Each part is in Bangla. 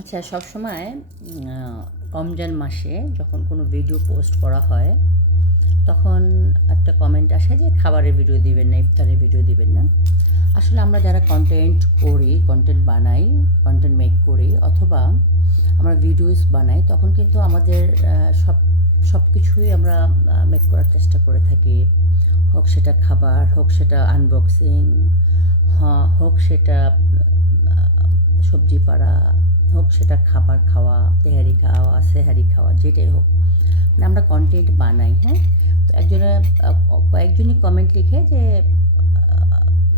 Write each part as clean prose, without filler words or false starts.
আচ্ছা, সবসময় রমজান মাসে যখন কোনো ভিডিও পোস্ট করা হয়, তখন একটা কমেন্ট আসে যে খাবারের ভিডিও দিবেন না, ইফতারের ভিডিও দিবেন না। আসলে আমরা যারা কনটেন্ট করি, কনটেন্ট বানাই, কনটেন্ট মেক করি অথবা আমরা ভিডিওস বানাই, তখন কিন্তু আমাদের সব কিছুই আমরা মেক করার চেষ্টা করে থাকি। হোক সেটা খাবার, হোক সেটা আনবক্সিং, হোক সেটা সবজি পাড়া, হোক সেটা খাবার খাওয়া, তেহারি খাওয়া, সেহারি খাওয়া, যেটাই হোক, মানে আমরা কন্টেন্ট বানাই। হ্যাঁ, তো কয়েকজনই কমেন্ট লিখে যে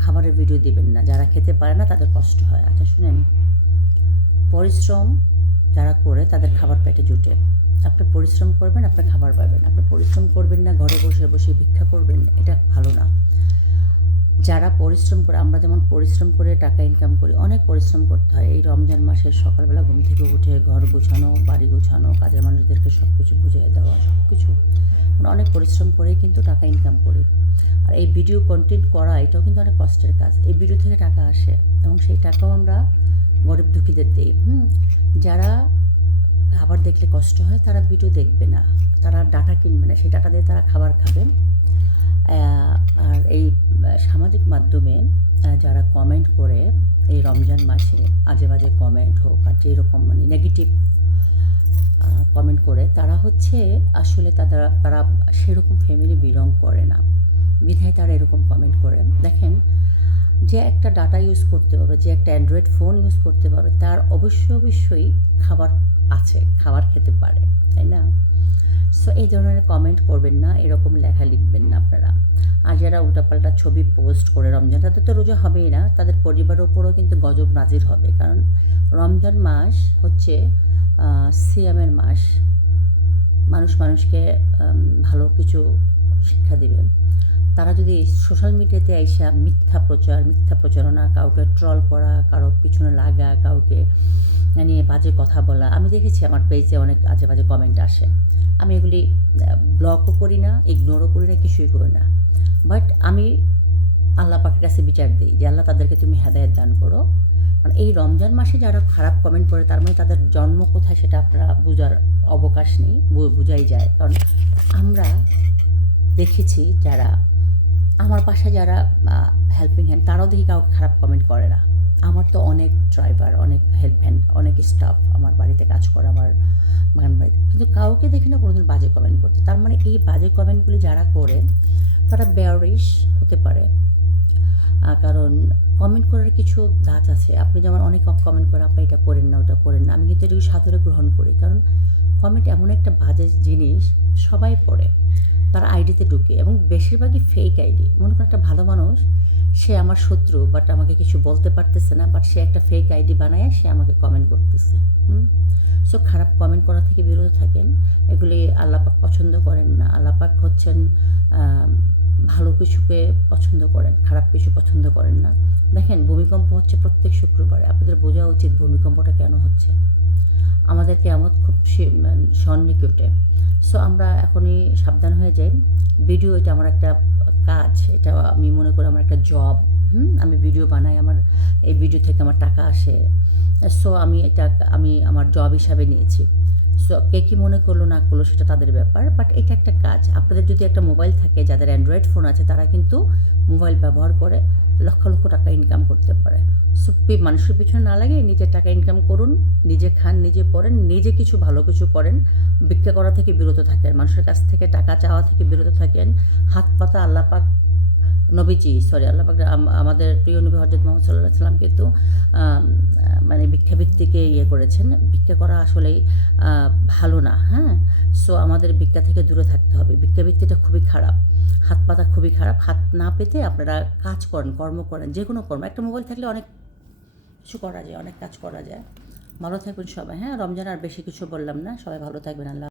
খাবারের ভিডিও দিবেন না, যারা খেতে পারে না তাদের কষ্ট হয়। আচ্ছা শুনেন, পরিশ্রম যারা করে তাদের খাবার পেটে জুটে। আপনি পরিশ্রম করবেন, আপনি খাবার পাবেন। আপনি পরিশ্রম করবেন না, ঘরে বসে বসে ভিক্ষা করবেন, এটা ভালো না। যারা পরিশ্রম করে, আমরা যেমন পরিশ্রম করে টাকা ইনকাম করি, অনেক পরিশ্রম করতে হয়। এই রমজান মাসে সকালবেলা ঘুম থেকে উঠে ঘর গোছানো, বাড়ি গোছানো, কাজের মানুষদেরকে সব কিছু বুঝিয়ে দেওয়া, সব কিছু আমরা অনেক পরিশ্রম করে কিন্তু টাকা ইনকাম করি। আর এই ভিডিও কন্টেন্ট করা এটাও কিন্তু অনেক কষ্টের কাজ। এই ভিডিও থেকে টাকা আসে এবং সেই টাকাও আমরা গরিব দুঃখীদের দিই। যারা খাবার দেখলে কষ্ট হয় তারা ভিডিও দেখবে না, তারা ডাটা কিনবে না, সেই টাকা দিয়ে তারা খাবার খাবে। আর এই সামাজিক মাধ্যমে যারা কমেন্ট করে এই রমজান মাসে আজে বাজে কমেন্ট হোক আর যেরকম মানে নেগেটিভ কমেন্ট করে, তারা হচ্ছে আসলে তারা সেরকম ফ্যামিলি বিলং করে না, বিধায় তারা এরকম কমেন্ট করে। দেখেন, যে একটা ডাটা ইউজ করতে পারবে, যে একটা অ্যান্ড্রয়েড ফোন ইউজ করতে পারবে, তার অবশ্যই খাবার আছে, খাবার খেতে পারে, তাই না? সো এই ধরনের কমেন্ট করবেন না, এরকম লেখা লিখবেন না আপনারা। আর যারা উল্টাপাল্টা ছবি পোস্ট করে রমজান, তাদের তো রোজা হবেই না, তাদের পরিবারের উপরও কিন্তু গজব নাজির হবে। কারণ রমজান মাস হচ্ছে সিয়ামের মাস। মানুষকে ভালো কিছু শিক্ষা দিবে। তারা যদি সোশ্যাল মিডিয়াতে আইসা মিথ্যা প্রচারণা, কাউকে ট্রল করা, কারো পিছনে লাগা, কাউকে নিয়ে বাজে কথা বলা, আমি দেখেছি আমার পেজে অনেক আজে বাজে কমেন্ট আসে। আমি এগুলি ব্লকও করি না, ইগনোরও করি না, কিছুই করি না। বাট আমি আল্লাহ পাকের কাছে বিচার দিই যে আল্লাহ তাদেরকে তুমি হেদায়েত দান করো। কারণ এই রমজান মাসে যারা খারাপ কমেন্ট করে, তার মানে তাদের জন্ম কোথায় সেটা আপনারা বোঝার অবকাশ নেই, বোঝাই যায়। কারণ আমরা দেখেছি যারা আমার বাসায় যারা হেল্পিং হ্যান্ড, তারাও দেখি কাউকে খারাপ কমেন্ট করে না। আমার তো অনেক ড্রাইভার, অনেক হেল্প হ্যান্ড, অনেক স্টাফ আমার বাড়িতে কাজ করে, আমার বাড়িতে, কিন্তু কাউকে দেখি না কোনোদিন বাজে কমেন্ট করতে। তার মানে এই বাজে কমেন্টগুলি যারা করে তারা বেয়ারিশ হতে পারে। কারণ কমেন্ট করার কিছু ধাঁচ আছে। আপনি যেমন অনেক কমেন্ট করে আপনি এটা করেন না, ওটা করেন না, আমি কিন্তু এটুকু সাদরে গ্রহণ করি। কারণ কমেন্ট এমন একটা বাজে জিনিস, সবাই পড়ে, তার আইডিতে ঢুকে, এবং বেশিরভাগই ফেক আইডি। মনে করেন একটা ভালো মানুষ, সে আমার শত্রু, বাট আমাকে কিছু বলতে পারতেছে না, বাট সে একটা ফেক আইডি বানায় সে আমাকে কমেন্ট করতেছে। সো খারাপ কমেন্ট করা থেকে বিরত থাকেন। এগুলি আল্লাপাক পছন্দ করেন না। আল্লাপাক হচ্ছেন ভালো কিছুকে পছন্দ করেন, খারাপ কিছু পছন্দ করেন না। দেখেন, ভূমিকম্প হচ্ছে প্রত্যেক শুক্রবারে। আপনাদের বোঝা উচিত ভূমিকম্পটা কেন হচ্ছে। আমাদের কিয়ামত খুব সন্নিকটে। সো আমরা এখনই সাবধান হয়ে যাই। ভিডিও এটা আমার একটা কাজ, এটা আমি মনে করি আমার একটা জব। আমি ভিডিও বানাই, আমার এই ভিডিও থেকে আমার টাকা আসে। সো আমি আমার জব হিসাবে নিয়েছি। সো কে কী মনে করলো না করলো সেটা তাদের ব্যাপার, বাট এটা একটা কাজ। আপনাদের যদি একটা মোবাইল থাকে, যাদের অ্যান্ড্রয়েড ফোন আছে, তারা কিন্তু মোবাইল ব্যবহার করে লক্ষ লক্ষ টাকা ইনকাম করতে পারে। সো মানুষের পিছনে না লাগে নিজের টাকা ইনকাম করুন, নিজে খান, নিজে পড়েন, নিজে কিছু ভালো কিছু করেন, ভিক্ষা করা থেকে বিরত থাকেন, মানুষের কাছ থেকে টাকা চাওয়া থেকে বিরত থাকেন। হাত পাতা আল্লাহ পাক আল্লাহ পাক আমাদের প্রিয় নবী হযরত মুহাম্মদ সাল্লাল্লাহু আলাইহি ওয়াসাল্লাম কিন্তু মানে ভিক্ষাবৃত্তিকে করেছেন। ভিক্ষা করা আসলেই ভালো না। হ্যাঁ, সো আমাদের ভিক্ষা থেকে দূরে থাকতে হবে। ভিক্ষাবৃত্তিটা খুবই খারাপ, হাত পাতা খুবই খারাপ। হাত না পেতে আপনারা কাজ করেন, কর্ম করেন, যে কোনো কর্ম। একটা মোবাইল থাকলে অনেক কিছু করা যায়, অনেক কাজ করা যায়। ভালো থাকবেন সবাই। হ্যাঁ, রমজান আর বেশি কিছু বললাম না। সবাই ভালো থাকবেন। আল্লাহ।